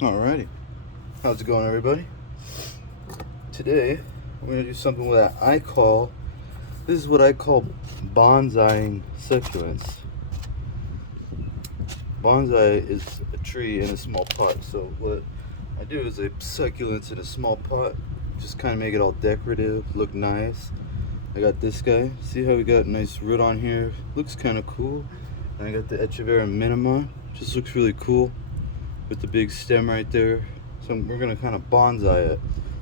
Alrighty, how's it going, everybody? Today we're gonna do something that this is what I call bonsaiing succulents. Bonsai is a tree in a small pot, so what I do is I put succulents in a small pot, just kind of make it all decorative, look nice. I got this guy, see how we got a nice root on here, looks kind of cool. And I got the Echeveria minima, just looks really cool with the big stem right there. So we're gonna kind of bonsai it.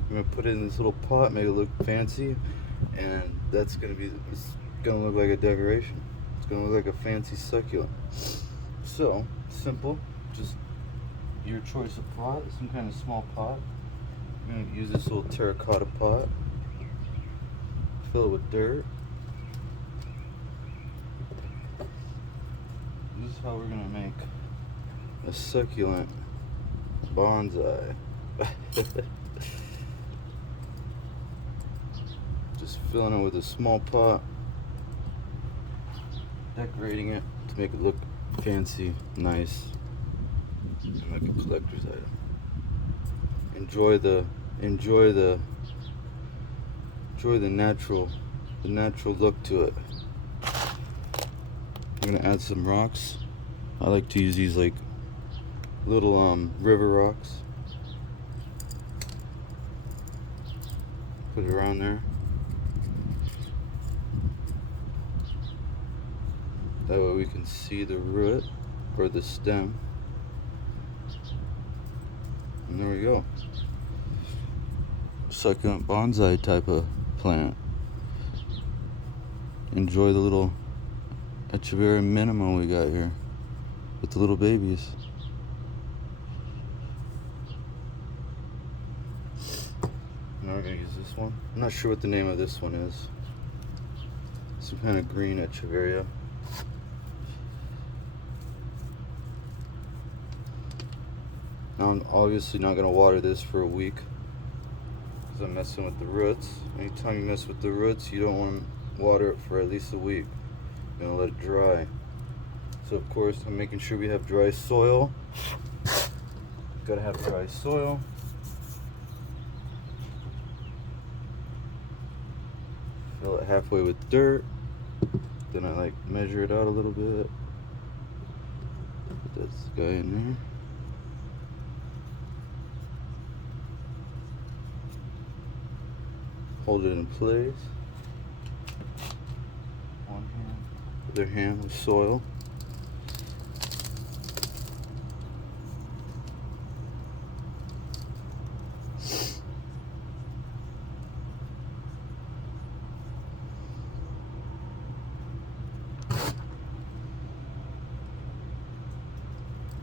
We're gonna put it in this little pot, make it look fancy, and it's gonna look like a decoration. It's gonna look like a fancy succulent. So simple, just your choice of pot, some kind of small pot. I'm gonna use this little terracotta pot, fill it with dirt. This is how we're gonna make a succulent bonsai. Just filling it with a small pot, decorating it to make it look fancy, nice, and like a collector's item. Enjoy the natural look to it. I'm gonna add some rocks. I like to use these like little river rocks. Put it around there. That way we can see the root or the stem. And there we go. Succulent bonsai type of plant. Enjoy the little Echeveria minima we got here with the little babies. Now we're gonna use this one. I'm not sure what the name of this one is. Some kind of green Echeveria. Now I'm obviously not gonna water this for a week because I'm messing with the roots. Anytime you mess with the roots, you don't want to water it for at least a week. You're gonna let it dry. So of course I'm making sure we have dry soil. Gotta have dry soil. Fill it halfway with dirt. Then I like measure it out a little bit. Put this guy in there. Hold it in place. One hand, other hand with soil.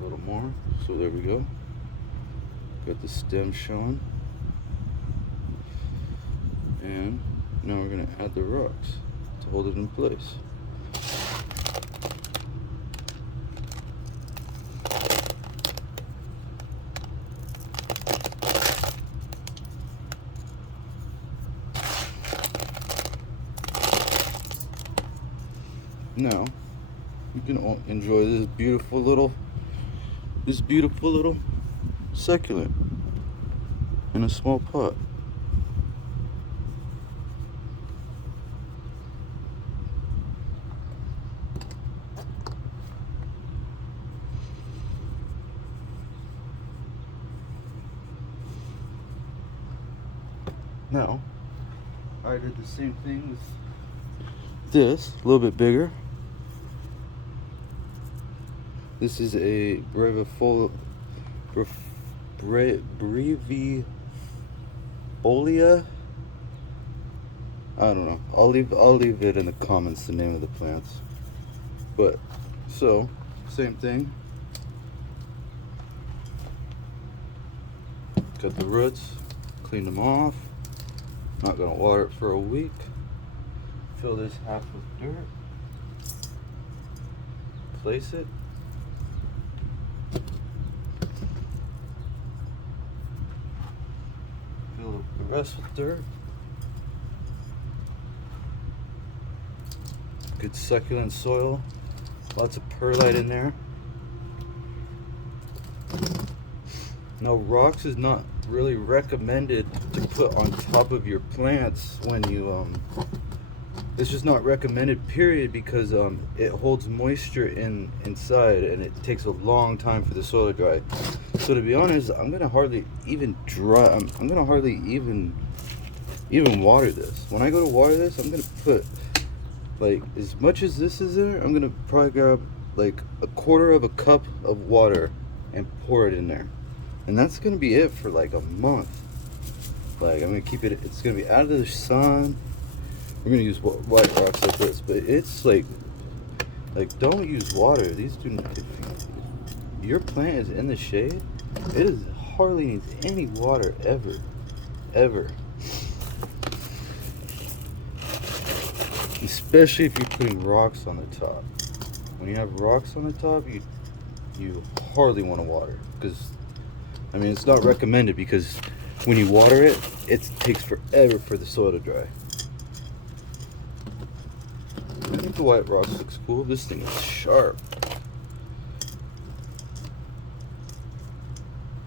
A little more. So there we go. Got the stem showing. And now we're going to add the rocks to hold it in place. Now you can enjoy this beautiful little succulent in a small pot. Now, I did the same thing with this, a little bit bigger. This is a brevifolia. I don't know. I'll leave it in the comments, the name of the plants. But so same thing. Cut the roots, clean them off. Not gonna water it for a week. Fill this half with dirt. Place it. Fill the rest with dirt. Good succulent soil. Lots of perlite in there. Now, rocks is not really recommended to put on top of your plants when you it's just not recommended, period, because it holds moisture inside, and it takes a long time for the soil to dry. So to be honest, I'm gonna hardly even I'm gonna hardly even water this. When I go to water this, I'm gonna put, like, as much as this is there, I'm gonna probably grab like a quarter of a cup of water and pour it in there, and that's gonna be it for like a month. Like, I'm gonna keep it, it's gonna be out of the sun. We're gonna use white rocks like this, but it's like don't use water. These do not, if your plant is in the shade, it is hardly needs any water ever. Especially if you're putting rocks on the top. When you have rocks on the top, you hardly want to water, because I mean, it's not recommended, because when you water it, it takes forever for the soil to dry. I think the white rocks looks cool. This thing is sharp.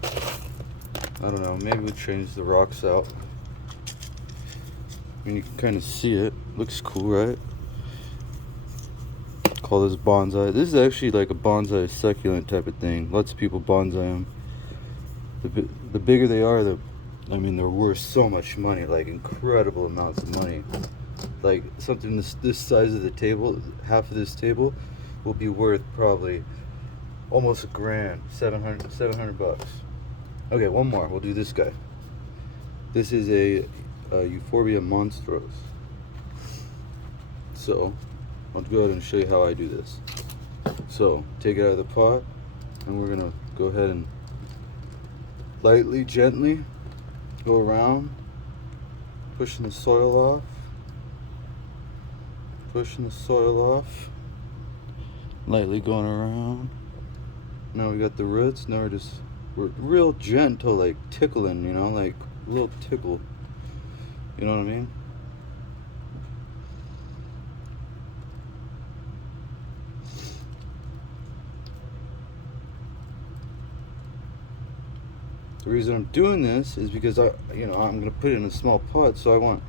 I don't know, maybe we'll change the rocks out. I mean, you can kind of see it. Looks cool, right? Call this bonsai. This is actually like a bonsai succulent type of thing. Lots of people bonsai them. The bigger they are, I mean, they're worth so much money, like incredible amounts of money. Like something this size of the table, half of this table, will be worth probably almost a grand, 700 bucks. Okay, one more. We'll do this guy. This is a Euphorbia monstros. So I'll go ahead and show you how I do this. So take it out of the pot, and we're gonna go ahead and lightly, gently go around, pushing the soil off. Pushing the soil off, lightly going around. Now we got the roots. Now we're real gentle, like tickling, you know, like a little tickle. You know what I mean? The reason I'm doing this is because I'm gonna put it in a small pot, so I want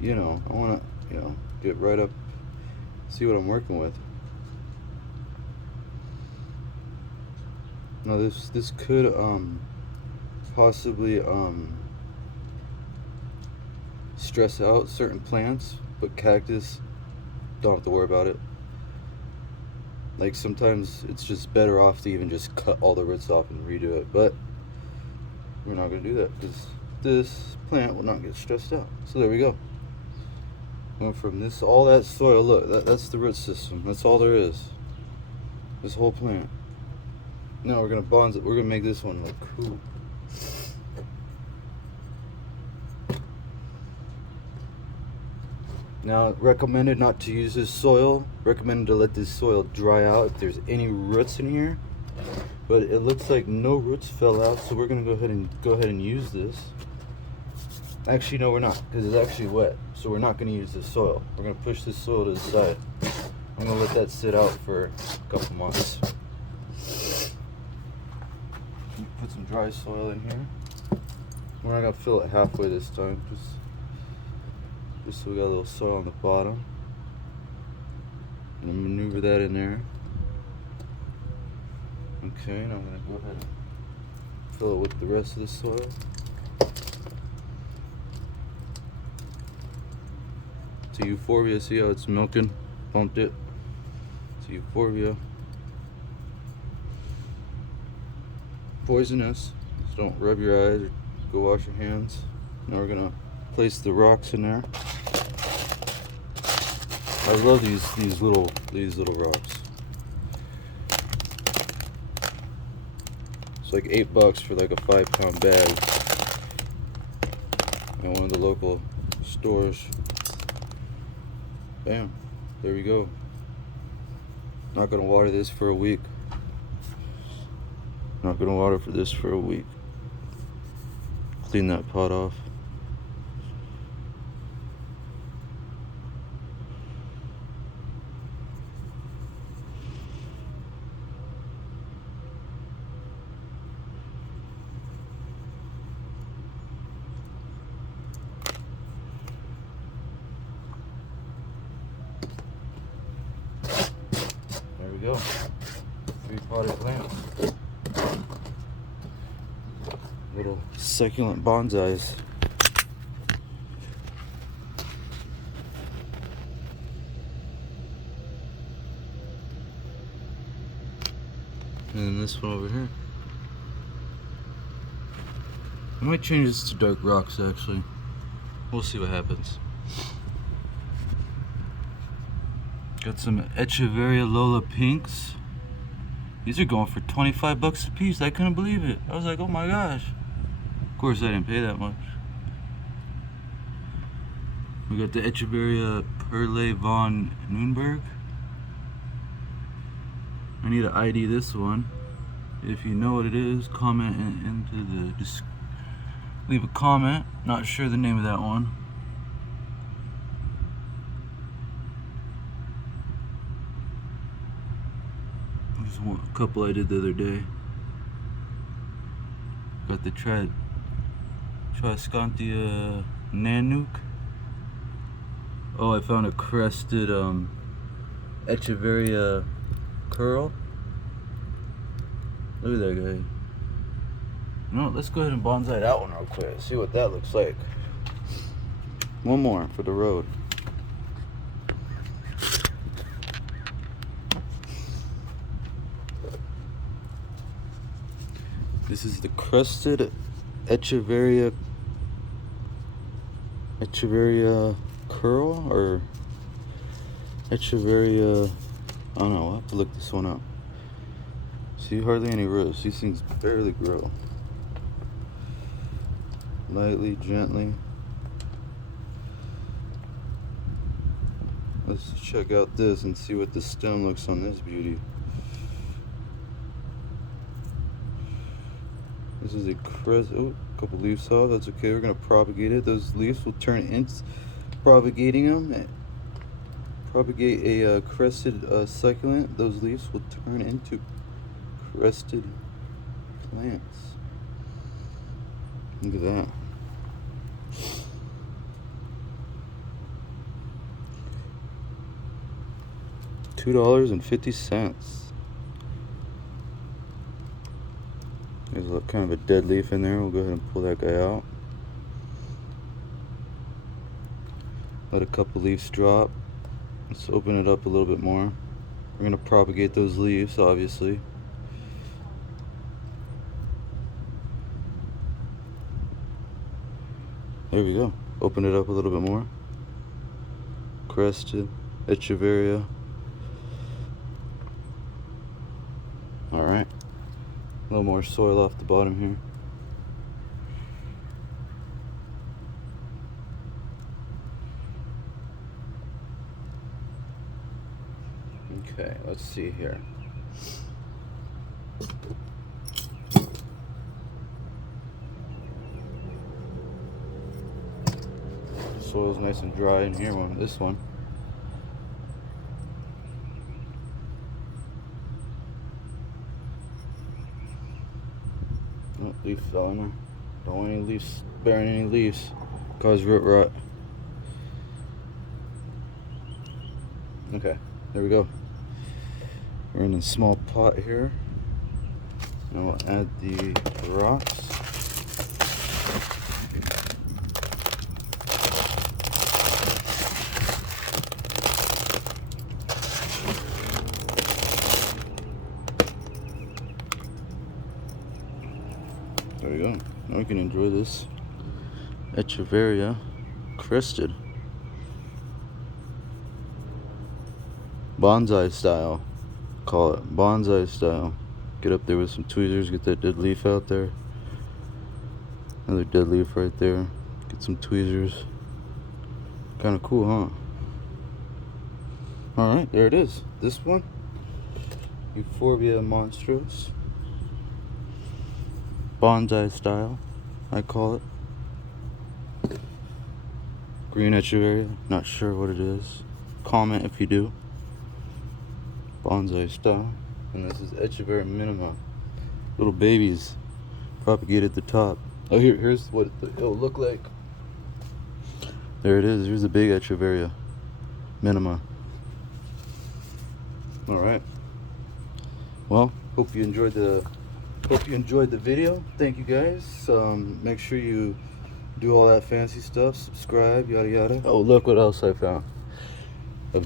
to, get right up, see what I'm working with. Now this could possibly stress out certain plants, but cactus, don't have to worry about it. Like, sometimes it's just better off to even just cut all the roots off and redo it, but we're not going to do that, because this plant will not get stressed out. So there we go. Went from this, all that soil, look, that's the root system. That's all there is. This whole plant. Now we're going to bonsai, we're going to make this one look cool. Now, recommended not to use this soil. Recommended to let this soil dry out if there's any roots in here. But it looks like no roots fell out, so we're gonna go ahead and use this. Actually, no, we're not, because it's actually wet. So we're not gonna use this soil. We're gonna push this soil to the side. I'm gonna let that sit out for a couple months. Put some dry soil in here. We're not gonna fill it halfway this time, just so we got a little soil on the bottom. And maneuver that in there. Okay, now I'm gonna go ahead and fill it with the rest of the soil. It's a Euphorbia, see how it's milking? Pumped it. It's a Euphorbia. Poisonous, so don't rub your eyes or go wash your hands. Now we're gonna place the rocks in there. I love these little rocks. It's like $8 for like a 5-pound bag at one of the local stores. Bam, there we go. Not gonna water this for a week. Not gonna water for this for a week. Clean that pot off. go. 3 potted plants. Little succulent bonsais. And then this one over here. I might change this to dark rocks actually. We'll see what happens. Got some Echeveria Lola pinks. These are going for 25 bucks a piece. I couldn't believe it. I was like, oh my gosh. Of course I didn't pay that much. We got the Echeveria Perle von Nürnberg. I need to ID this one. If you know what it is, comment into the leave a comment. Not sure the name of that one. There's a couple I did the other day. Got the Triscontia Nanook. Oh, I found a Crested Echeveria curl. Look at that guy. You know what, let's go ahead and bonsai that one real quick. See what that looks like. One more for the road. This is the Crested Echeveria curl or Echeveria. I don't know. I'll have to look this one up. See, hardly any roots. These things barely grow. Lightly, gently. Let's check out this and see what the stem looks on this beauty. This is a Crested. Oh, a couple leaves off. That's okay. We're gonna propagate it. Those leaves will turn into propagating them. Propagate a crested succulent. Those leaves will turn into crested plants. Look at that. $2.50. There's a kind of a dead leaf in there. We'll go ahead and pull that guy out. Let a couple leaves drop. Let's open it up a little bit more. We're going to propagate those leaves, obviously. There we go. Open it up a little bit more. Crested Echeveria. Alright. A little more soil off the bottom here. Okay, let's see here. Soil's nice and dry in here. This one. Oh, leaf fell in there. Don't want any leaves, bearing any leaves. Cause root rot. Okay, there we go. We're in a small pot here. And we'll add the rocks. There we go. Now we can enjoy this Echeveria Crested. Bonsai style. Call it bonsai style. Get up there with some tweezers, get that dead leaf out there. Another dead leaf right there. Get some tweezers. Kind of cool, huh? Alright, there it is. This one, Euphorbia monstros. Bonsai style, I call it. Green Echeveria, not sure what it is. Comment if you do. Bonsai style. And this is Echeveria minima. Little babies propagate at the top. Oh, here's what it'll look like. There it is. Here's the big Echeveria minima. Alright. Well, hope you enjoyed the video. Thank you guys. Make sure you do all that fancy stuff. Subscribe, yada yada. Oh, look what else I found. I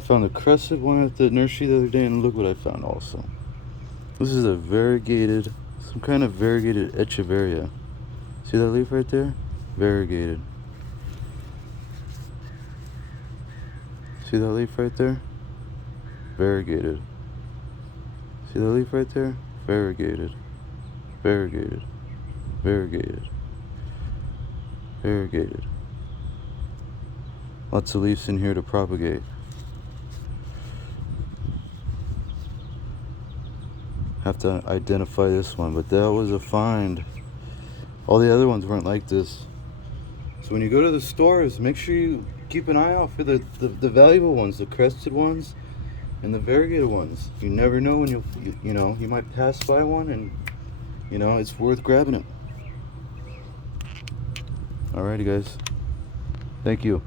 found a Crested one at the nursery the other day, and look what I found also. This is a variegated, some kind of variegated echeveria. See that leaf right there? Variegated. See that leaf right there? Variegated. See that leaf right there? Variegated. Variegated. Variegated. Variegated. Lots of leaves in here to propagate. Have to identify this one, but that was a find. All the other ones weren't like this. So when you go to the stores, make sure you keep an eye out for the valuable ones, the crested ones and the variegated ones. You never know when you might pass by one and it's worth grabbing it. Alrighty guys. Thank you.